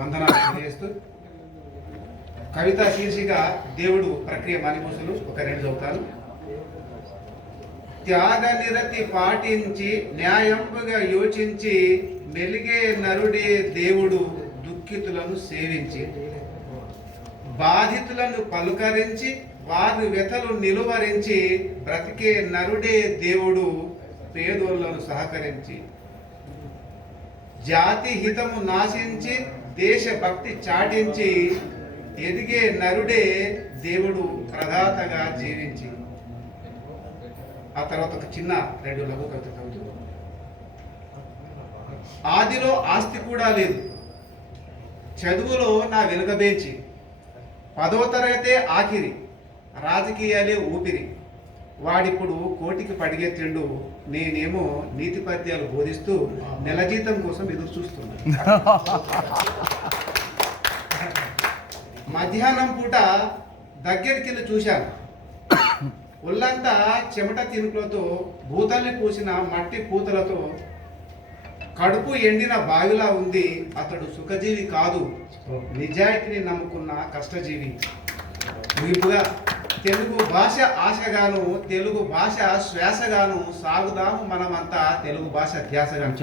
వందనాలు తెలియజేస్తూ కవిత శీర్షిక దేవుడు ప్రక్రియ మానిమూసులు ఒక 2 చదువుతాను. త్యాగ నిరతి పాటించి న్యాయంపుగా యోచించి మెలిగే నరుడే దేవుడు దుఃఖితులను సేవించి బాధితులను పలుకరించి వారి వ్యతలు నిలువరించి బ్రతికే నరుడే దేవుడు పేదోళ్లను సహకరించి జాతి హితము నాశించి దేశభక్తి చాటించి ఎదిగే నరుడే దేవుడు ప్రదాతగా జీవించి. ఆ తర్వాత ఒక చిన్న 2 లఘు కవిత చదువుతూ, ఆదిలో ఆస్తి కూడా లేదు, చదువులో నా వెనుకబేంచి 10వ తరగతే ఆఖిరి, రాజకీయాలే ఊపిరి, వాడిప్పుడు కోటికి పడిగెత్తిండు, నేనేమో నీతి పద్యాలు బోధిస్తూ నెల జీతం కోసం ఎదురు చూస్తున్నా. మధ్యాహ్నం పూట దగ్గరికి చూశాను, ఒళ్ళంతా చెమట తినుకులతో భూతల్ని పూసిన మట్టి పూతలతో కడుపు ఎండిన బావిలా ఉంది. అతడు సుఖజీవి కాదు, నిజాయితీని నమ్ముకున్న కష్టజీవి. ముగింపుగా, తెలుగు భాష ఆశగాను, తెలుగు భాష శ్వాసగాను సాగుదాము మనమంతా తెలుగు భాష ధ్యాసగాను.